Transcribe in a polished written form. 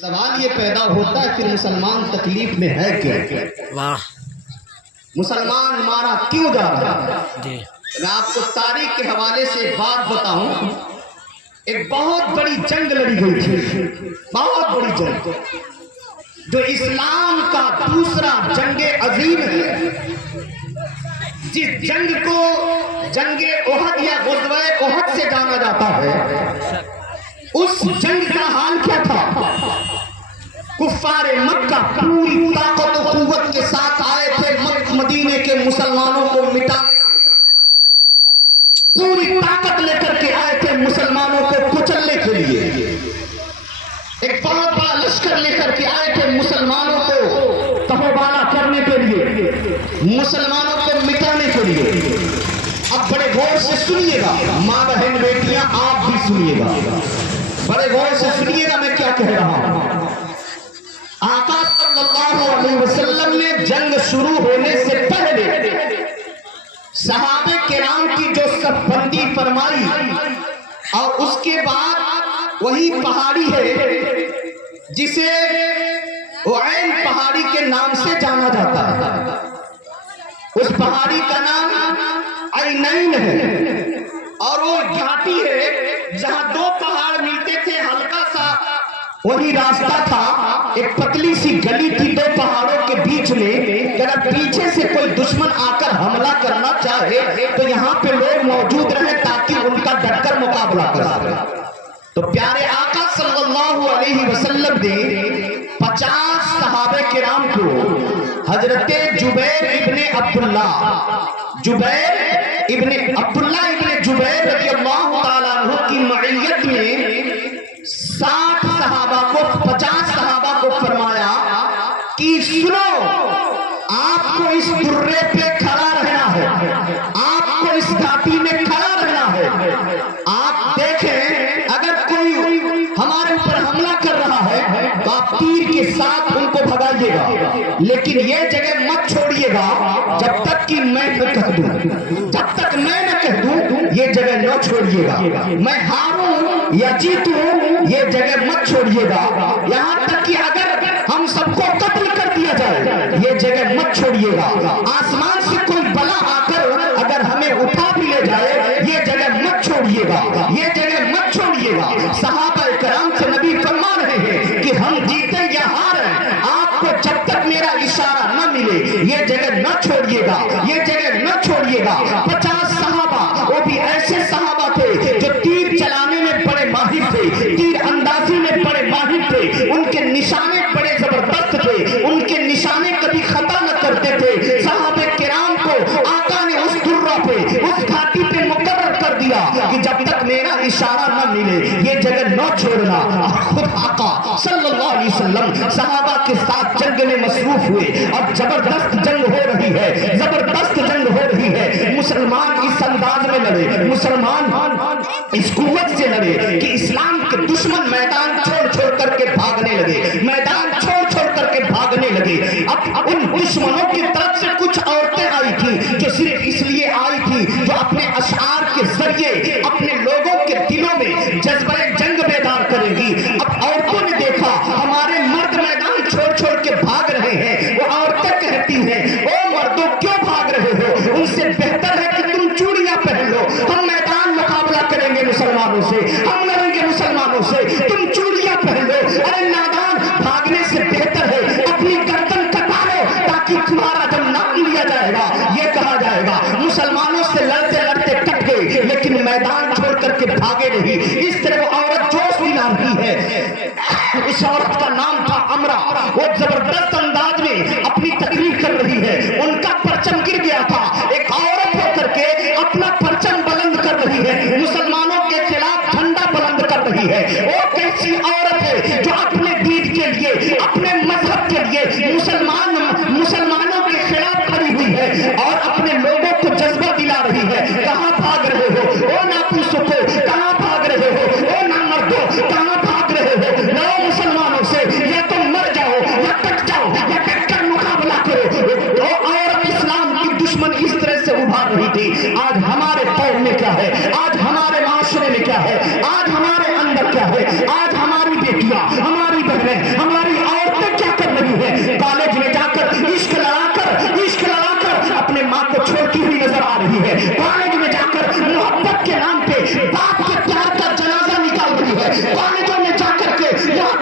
سوال یہ پیدا ہوتا ہے پھر مسلمان تکلیف میں ہے کیا؟ واہ مسلمان مارا کیوں جا رہا ہے؟ جی میں آپ کو تاریخ کے حوالے سے ایک بات بتاؤں. ایک بہت بڑی جنگ لڑی گئی تھی، بہت بڑی جنگ جو اسلام کا دوسرا جنگ عظیم ہے. جس جنگ کو جنگ احد یا غزوہ احد سے جانا جاتا ہے، اس جنگ کا حال کیا تھا؟ کفار مکہ پوری طاقت و قوت کے ساتھ آئے تھے مدینے کے مسلمانوں کو مٹانے، پوری طاقت لے کر کے آئے تھے مسلمانوں کو کچلنے کے لیے. ایک بہت بڑا لشکر لے کر کے آئے تھے مسلمانوں کو تہوبالا کرنے کے لیے، مسلمانوں کو مٹانے کے لیے. اب بڑے غور سے سنیے گا ماں بہن بیٹیاں، آپ بھی سنیے گا، بڑے غور سے سنیے گا میں کیا کہہ رہا ہوں. آقا صلی اللہ علیہ وسلم نے جنگ شروع ہونے سے پہلے صحابہ کرام کی جو صف بندی فرمائی، اور اس کے بعد وہی پہاڑی ہے جسے عین پہاڑی کے نام سے جانا جاتا ہے. اس پہاڑی کا نام عینین ہے، اور وہ گھاٹی ہے جہاں دو پہاڑ ملتے تھے، ہلکا سا وہی راستہ تھا. ایک پتلی سی گلی تھی دو پہاڑوں کے بیچ میں، کہ اگر پیچھے سے کوئی دشمن آ کر حملہ کرنا چاہے تو یہاں پہ لوگ موجود رہیں تاکہ ان کا ڈٹ کر مقابلہ کر سکے. تو پیارے آقا صلی اللہ علیہ وسلم نے 50 صحابہ کرام کو حضرت جبیر ابن عبداللہ ابن جبیر رضی اللہ تعالیٰ عنہ کی معیت میں 60 صحابہ کو 50 صحابہ کو فرمایا کہ سنو، آپ کو اس درے پہ کھڑا رہنا ہے، آپ کو اس گھاٹی میں کھڑا رہنا ہے. آپ دیکھیں اگر کوئی ہمارے اوپر حملہ کر رہا ہے تو آپ تیر کے ساتھ ان کو بھگائیے گا، لیکن یہ جگہ مت چھوڑیے گا جب تک کہ میں نہ کہہ دوں، جب تک میں نہ کہہ دوں یہ جگہ نہ چھوڑیے گا. میں ہاروں یا جیتوں یہ جگہ مت چھوڑیے گا، یہاں تک کہ اگر ہم سب کو قتل کر دیا جائے یہ جگہ مت چھوڑیے گا. آسمان سے کوئی بلا آ کر اگر ہمیں اٹھا بھی لے جائے یہ جگہ مت چھوڑیے گا، یہ جگہ مت چھوڑیے گا. صحابہ کرام سے نبی فرما رہے ہیں کہ ہم جیتے یا ہاریں، آپ کو جب تک میرا اشارہ نہ ملے یہ جگہ نہ چھوڑیے گا، یہ جگہ نہ چھوڑیے گا. 50 صحابہ وہ بھی ایسے صحابہ تھے جو تیر چلانے میں بڑے ماہر تھے، تیر اندازی میں بڑے ماہر تھے، ان کے نشانے بڑے زبردست تھے، ان کے نشانے کبھی خطا نہ کرتے تھے. صحابہ کرام کو آقا نے اس درہ پہ اس گھاٹی پہ مقرر کر دیا کہ جب تک میرا اشارہ نہ ملے یہ جگہ نہ چھوڑنا. خود آقا صلی اللہ علیہ وسلم صحابہ کے ساتھ جنگ میں مصروف ہوئے. اب زبردست جنگ ہو رہی ہے، زبردست جنگ ہو رہی ہے. مسلمان اس انداز میں لڑے، مسلمان اس قوت سے لڑے کہ اسلام کے دشمن میدان چھوڑ چھوڑ کر کے بھاگنے لگے، میدان چھوڑ چھوڑ کر کے بھاگنے لگے. اب ان دشمنوں کی طرف سے کچھ عورتیں آئی تھی جو صرف اس لیے آئی تھی جو اپنے اشعار کے ذریعے اپنے لوگوں کے دلوں میں جذبہ جنگ بیدار کریں گی. اب عورتوں نے دیکھا ہمارے مرد میدان چھوڑ چھوڑ کے بھاگ رہے ہیں. وہ عورتیں کہتی ہیں او مردوں کیوں بھاگ رہے ہو؟ ان سے بہتر ہے کہ تم چوڑیاں پہن لو، ہم میدان مقابلہ کریں گے مسلمانوں سے، ہم لڑیں گے مسلمانوں سے، تم چوڑیاں پہن لو. ارے نادان، بھاگنے سے بہتر ہے اپنی گردن کٹا لو تاکہ تمہارا جب نام لیا جائے گا یہ کہا جائے گا مسلمانوں سے لڑتے لڑتے کٹ گئے لیکن میدان چھوڑ کر کے بھاگے نہیں. اس طرح وہ عورت جوش دلا رہی ہے. اس عورت کا نام تھا امرا. وہ زبردست انداز میں اپنی تقریر کر رہی ہے. ان کا پرچم گر گیا تھا. ایک عورت ہو کر کے اپنا پرچم بلند کر رہی ہے، مسلمانوں کے خلاف جھنڈا بلند کر رہی ہے. وہ کیسی عورت ہے جو اپنے دین کے لیے، اپنے مذہب کے لیے مسلمانوں کے خلاف کھڑی ہوئی ہے اور اپنے لوگوں کو جذبہ دلا رہی ہے. کہاں بھاگ رہے ہو او ناپوسوں کو، کہاں بھاگ رہے ہو او نامردوں، کہاں بھاگ رہے ہو؟ لڑو مسلمانوں سے، یا تو مر جاؤ یا کٹ جاؤ یا کٹ کر مقابلہ کرو. اور اسلام کی دشمن اس طرح سے ابھار رہی تھی. آج ہمارے قوم میں کیا ہے، آج ہمارے معاشرے میں کیا ہے، آج ہمارے اندر کیا ہے؟ آج ہماری بیٹیاں، ہماری بہنیں،